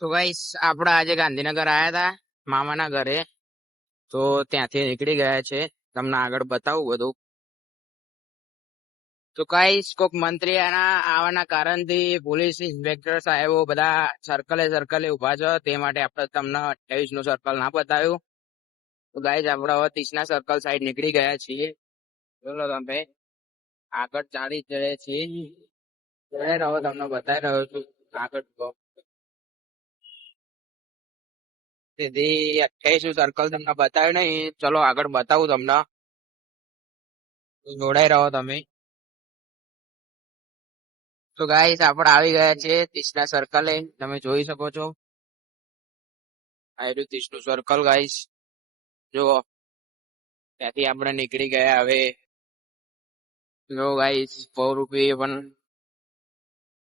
તો ગાઈસ આપડા આજે ગાંધીનગર આયા હતા મામાના ઘરે. તો ત્યાંથી નીકળી ગયા છે. તમને આગળ બતાવું બધું. તો ગાઈસ કોક મંત્રી આવવાના કારણથી પોલીસ ઇન્સ્પેક્ટર સાહેબો બધા સર્કલે ઉભા છે. તે માટે આપણે તમને 28 નું સર્કલ ના બતાવ્યું. તો ગાઈસ આપણે હવે 30 ના સર્કલ સાઈડ નીકળી ગયા છીએ. બોલો તમે આગળ ચાલી જ રહ્યા છીએ. હવે તમને બતાવી રહ્યો છું આગળ. તેથી 28 નું સર્કલ તમને બતાવ્યું નહીં. ચલો આગળ બતાવું તમને. જોડાઈ રહો તમે. તો ગાઈસ આપણે આવી ગયા છે 30 ના સર્કલે. તમે જોઈ શકો છો આ 30 નું સર્કલ ગાઈસ. જુઓ ત્યાંથી આપણે નીકળી ગયા. હવે જો ગાઈસ 100 રૂપિયા પણ.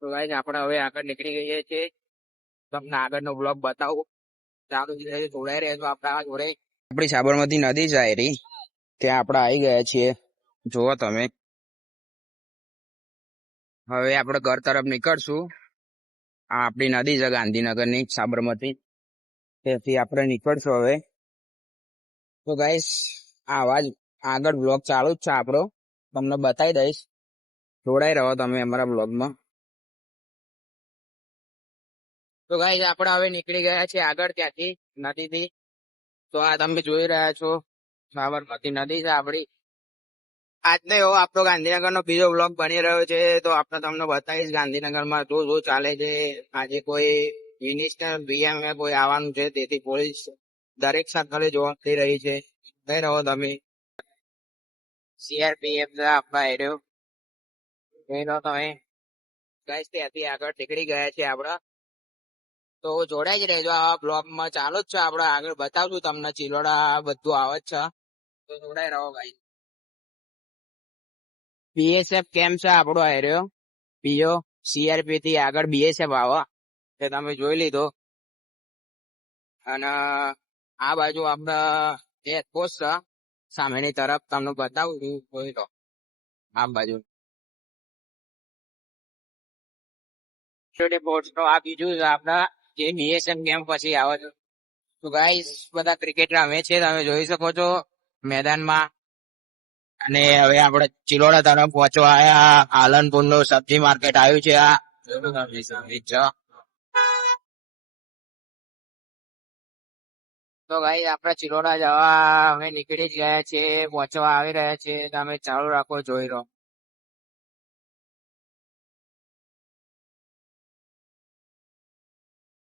તો ગાઈસ આપણે હવે આગળ નીકળી ગઈએ છીએ. તમને આગળનો બ્લોગ બતાવું. ચાલુ જોડાઈ રહેજો આપણા જોડે. આપણી સાબરમતી નદી જાય રહી ત્યાં આપણે આવી ગયા છીએ. જુઓ તમે. હવે આપણે ઘર તરફ નીકળશું. આ આપણી નદી છે ગાંધીનગરની સાબરમતી. તેથી આપણે નીકળશું હવે. તો ગાઈસ આ અવાજ આગળ બ્લોગ ચાલુ જ છે આપણો. તમને બતાવી દઈશ. જોડાઈ રહો તમે અમારા બ્લોગમાં. તો ગાઈસ આપણે હવે નીકળી ગયા છીએ આગળ ત્યાંથી નદીથી. તો આ તમે જોઈ રહ્યા છો સાબરમતી નદી છે આપણી. આજનો એવો આપણો ગાંધીનગરનો બીજો બ્લોગ બની રહ્યો છે. તો આપણે તમને બતાવીશ ગાંધીનગરમાં શું ચાલે છે. આજે કોઈ મિનિસ્ટર પીએમ કોઈ આવવાનું છે. તેથી પોલીસ દરેક સર્કલે જોવા થઈ રહી છે. કઈ રહો તમે. સીઆરપીએફ આપવા આવ્યો. કઈ રહો તમે. ગાઈસ ત્યાંથી આગળ નીકળી ગયા છે આપડા. તો જોડાઈ જ રહેજો આ બ્લોગમાં. ચાલુ જ છે આપણે આગળ બતાવશું તમને. ચિલોડા બધું આવે જ છે. તો જોડાઈ રહો ગાઈસ. બીએસએફ કેમ છે આપણો આર્યો પીઓ. સીઆરપી થી આગળ બીએસએફ આવે તે તમે જોઈ લીધો. અને આ બાજુ આપડા એરપોસ્ટ છે સામેની તરફ. તમને બતાવું છું જોઈ લો આ બાજુ. આ બીજું છે આપડા જે બીએસએફ કેમ પછી આવે છે. તો ગાઈસ બધા ક્રિકેટ રમે છે તમે જોઈ શકો છો મેદાનમાં. અને હવે આપણે ચિલોડા તરફ પહોંચવા આવ્યા. આલનપુર નું સબ્જી માર્કેટ આવ્યું છે આ. તો ગાઈસ આપણે ચિલોડા જવા અમે નીકળી જ ગયા છે. પહોંચવા આવી રહ્યા છે. તમે ચાલુ રાખો જોઈ લો.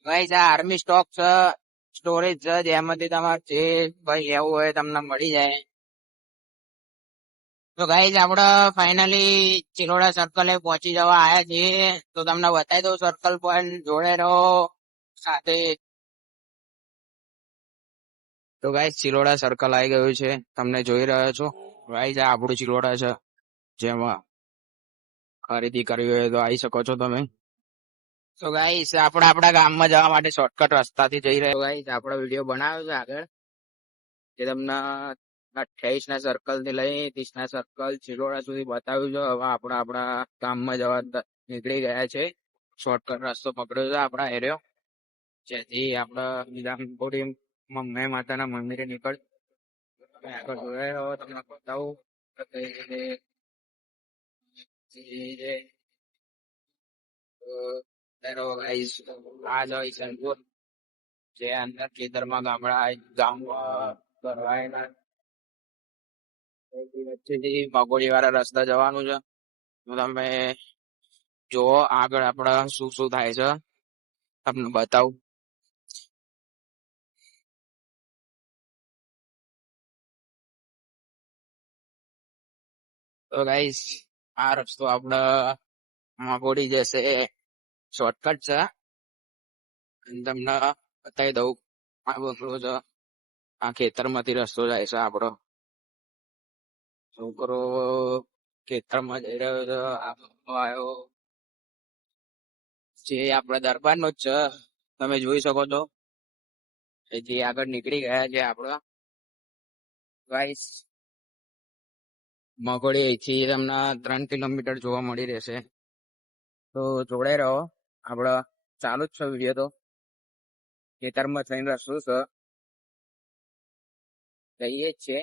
ગાઈસ આ આર્મી સ્ટોક છે સ્ટોરેજ છે જેમાંથી તમારે જે ભાઈ લેવું હોય તમને મળી જાય. તો ગાઈસ આપણે ફાઇનલી ચિલોડા સર્કલે પહોંચી જવા આયા છીએ. તો તમને બતાવી દઉં સર્કલ પોઈન્ટ. જોડે રહો સાથે. તો ગાઈસ ચિલોડા સર્કલ આવી ગયું છે. તમને જોઈ રહ્યા છો ગાઈસ આ આપણું ચિલોડા છે. જેમાં ખરીદી કરવી હોય તો આવી શકો છો તમે. તો ગાઈસ આપણે આપણા ગામમાં જવા માટે શોર્ટકટ રસ્તાથી જઈ રહ્યો. ગાઈસ આપણો વિડીયો બનાવ્યો છે આગળ જે તમને 28 ના સર્કલ થી લઈ 30 ના સર્કલ ચિલોડા સુધી બતાવ્યું છે. હવે આપણે આપણા ગામમાં જવા નીકળી ગયા છે. શોર્ટકટ રસ્તો પકડ્યો છે આપણા એરિયો. જેથી આપડા વિધાનપુરી મમ્મી માતાના મંદિરે નીકળ. આગળ જોડાઈ રહ્યો તમને બતાવું કઈ રીતે. આ જોઈ સંતપુર જે અંદર ખેતરમાં ગામ કરવાયેલા વચ્ચેથી મગોડી વાળા રસ્તા જવાનું છે. તો તમે જુઓ આગળ આપડા શું શું થાય છે તમને બતાવું. તો ગાઈસ આ રસ્તો આપડા મગોડી જશે. શોર્ટકટ છે તમને બતાવી દઉં. આ બકરો છે. આ ખેતરમાંથી રસ્તો જાય છે આપણો. છોકરો ખેતરમાં જઈ રહ્યો છે. આ બકરો આવ્યો જે આપડા દરબાર નો જ છે. તમે જોઈ શકો છો જે આગળ નીકળી ગયા છે આપડા ગાઈસ. મગોડી અહીંથી તમને 3 કિલોમીટર જોવા મળી રહેશે. તો જોડાઈ રહો આપડા ચાલુ જ છે વિડીયો તો. ખેતરમાં થઈને રસ્તો છે જઈએ જ છે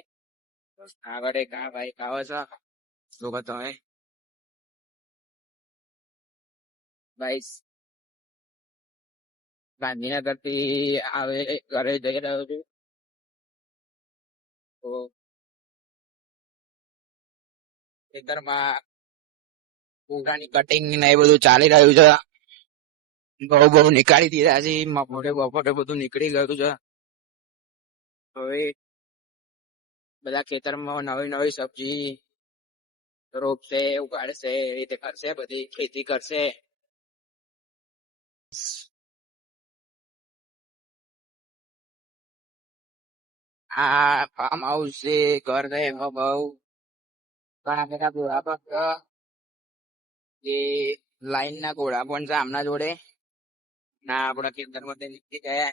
આગળ એક આ ભાઈ આવે છે લોકો તમે ભાઈ ગાંધીનગર થી આવે ઘરે જઈ રહ્યો છું તો ખેતરમાં પૂરાની કટિંગ ને એ બધું ચાલી રહ્યું છે બહુ નીકાળી દીધા છે બપોરે બપોરે બધું નીકળી ગયું છે હવે બધા ખેતરમાં નવી નવી સબ્જી રોપશે ઉગાડશે એ રીતે કરશે બધી ખેતી કરશે આ ફાર્મ હાઉસ છે ઘર છે એમાં બહુ ઘણા બધા ઘોડા પણ છે જે લાઈન ના ઘોડા પણ છે આમના જોડે ના આપડા ખેતરમાં નીકળી ગયા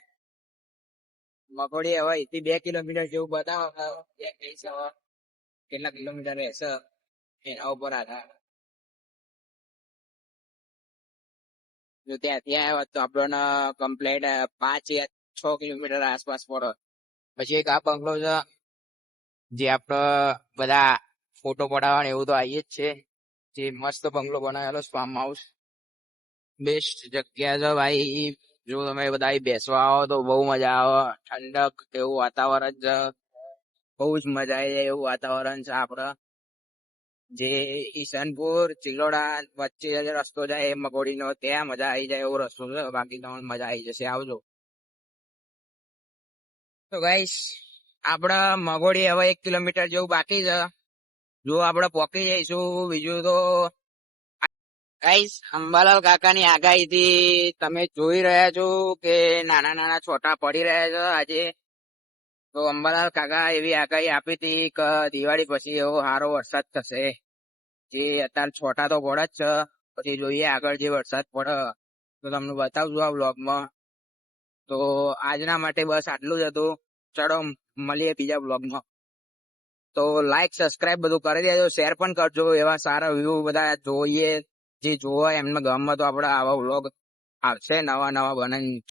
મગોડી હવે અહીંથી 2 કિલોમીટર જેવું બતાવો કેટલા કિલોમીટર રહેશે એના ઉપર આધાર જો ત્યાંથી આવ્યા તો આપણને કમ્પ્લેટ 5 યા 6 કિલોમીટર આસપાસ પડે પછી એક આ બંગલો છે જે આપડે બધા ફોટો પડાવવા એવું તો આવીએ જ છે જે મસ્ત બંગલો બનાવેલો ફાર્મ હાઉસ બેસ્ટ જગ્યા છે ભાઈ જો તમે બધા બેસવા આવો તો બહુ મજા આવે ઠંડક એવું વાતાવરણ છે બહુ જ મજા આવી જાય એવું વાતાવરણ છે આપડે જે ઈશાનપુર ચિલોડા વચ્ચે જે રસ્તો જાય એ મકોડી નો ત્યાં મજા આવી જાય એવો રસ્તો છે બાકી તમને મજા આવી જશે આવજો તો ગાઈસ આપડા મગોડી હવે 1 કિલોમીટર જેવું બાકી છે જો આપડે પોકી જઈશું બીજું તો ગાઈસ અંબાલાલ કાકાની આગાહી થી તમે જોઈ રહ્યા છો કે નાના નાના છોટા પડી રહ્યા છે આજે તો અંબાલાલ કાકા એવી આગાહી આપી હતી કે દિવાળી પછી એવો સારો વરસાદ થશે જે અત્યારે છોટા તો પડે જ છે પછી જોઈએ આગળ જે વરસાદ પડે તો તમને બતાવજો આ વ્લોગમાં તો આજના માટે બસ આટલું જ હતું ચલો મળીએ બીજા વ્લોગમાં તો લાઈક સબસ્ક્રાઇબ બધું કરી દેજો શેર પણ કરજો એવા સારા વ્યૂ બધા જોઈએ જે જોવા એમને ગમે તો આપડે આવા વ્લોગ આવશે નવા નવા બનાવીને